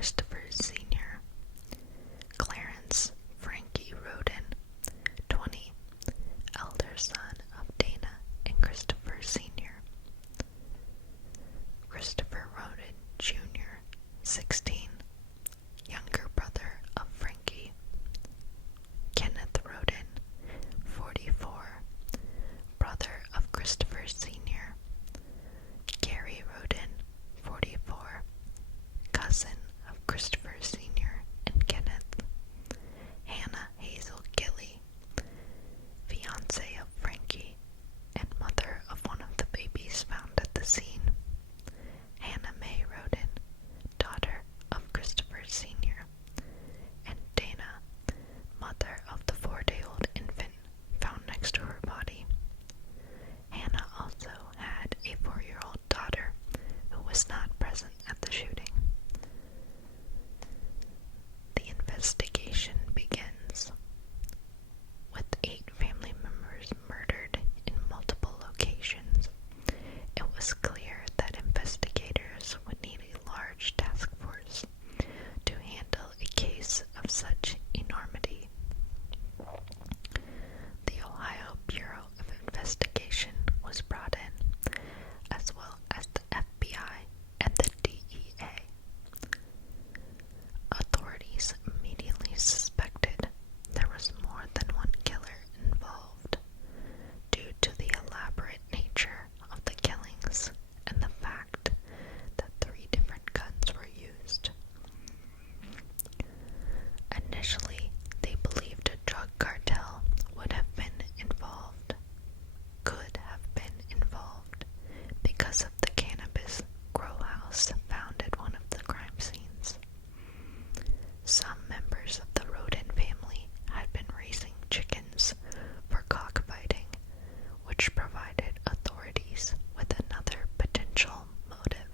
Christopher Sr., Clarence Frankie Roden, 20, elder son of Dana and Christopher Sr., Christopher Roden Jr., 16, younger brother of Frankie, Kenneth Roden, 44, brother of Christopher Sr., Gary Roden, 44, cousin of Christopher Sr. and Kenneth, Hannah Hazel Gilly, fiance of Frankie and mother of one of the babies found at the scene, Hannah Mae Roden, daughter of Christopher Sr., and Dana, mother of the 4-day-old infant found next to her body. Hannah also had a 4-year-old daughter who was not present at the shooting. The investigation begins. With 8 family members murdered in multiple locations, it was clear that investigators would need a large task force to handle a case of such enormity. The Ohio Bureau of Investigation was brought in, as well as the FBI and the DEA. Authorities immediately suspected there was more than one killer involved, due to the elaborate nature of the killings and the fact that 3 different guns were used. Initially, they believed a drug cartel would have been involved, could have been involved, because of the cannabis grow house found at one of the crime scenes. Some members of the Roden family had been raising chickens for cockfighting, which provided authorities with another potential motive,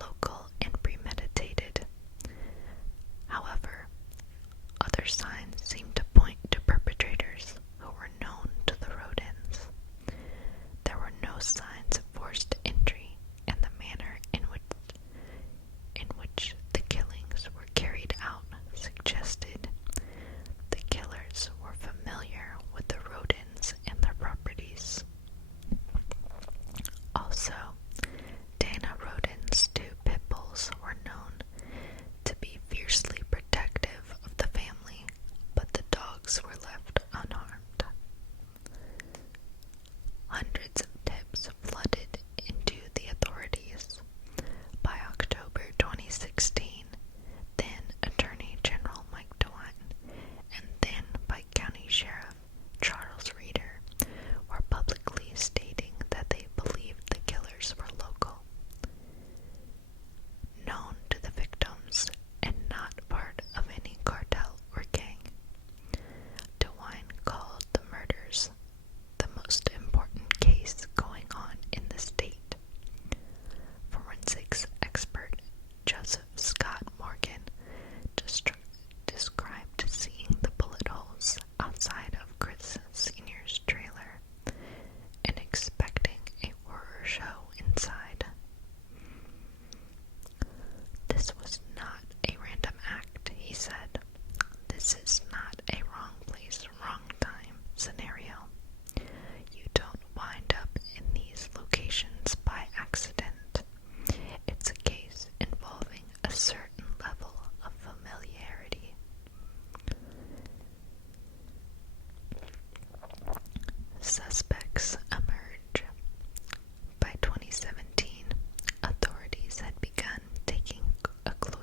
local and premeditated. However, other signs seemed to point to perpetrators who were known to the Rodens. There were no signs of forced entry, and the manner in which the killings were carried out suggested the killers were familiar with the Rodens and their properties. Also, Dana Roden's 2 pit bulls were known to be fiercely protective of the family, but the dogs were left unharmed. Hundreds of tips flooded into the authorities. By October 2016, then Attorney General Mike DeWine and then Pike County Sheriff Charles Reeder were publicly stating that they believed the killers were local, known to the victims, and not part of any cartel or gang. DeWine called the murders the most important case going on in the state. Forensics expert Joseph Scott Morgan described seeing the bullet holes outside of Chris Sr.'s trailer and expecting a horror show inside. This was not a random act, he said. This is not a wrong place, wrong time scenario. You don't wind up in these locations by accident. It's a case involving a certain level of familiarity. Suspects emerge. By 2017, authorities had begun taking a closer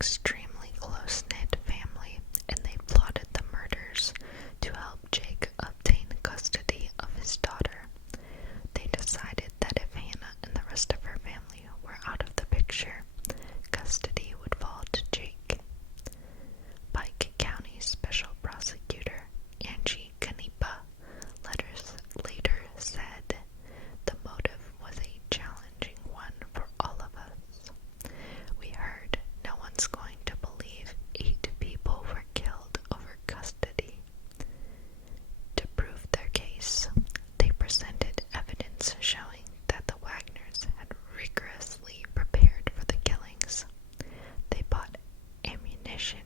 extremely close-knit family, and they plotted the murders to help Jake obtain custody of his daughter. They decided that if Hannah and the rest of her family were out of the picture, custody would fall to Jake. Pike County Special Prosecutor Angie Canepa later said the motive was a challenging one for all of us. We heard no one's going to believe 8 people were killed over custody. To prove their case, they presented evidence showing that the Wagners had rigorously prepared for the killings. They bought ammunition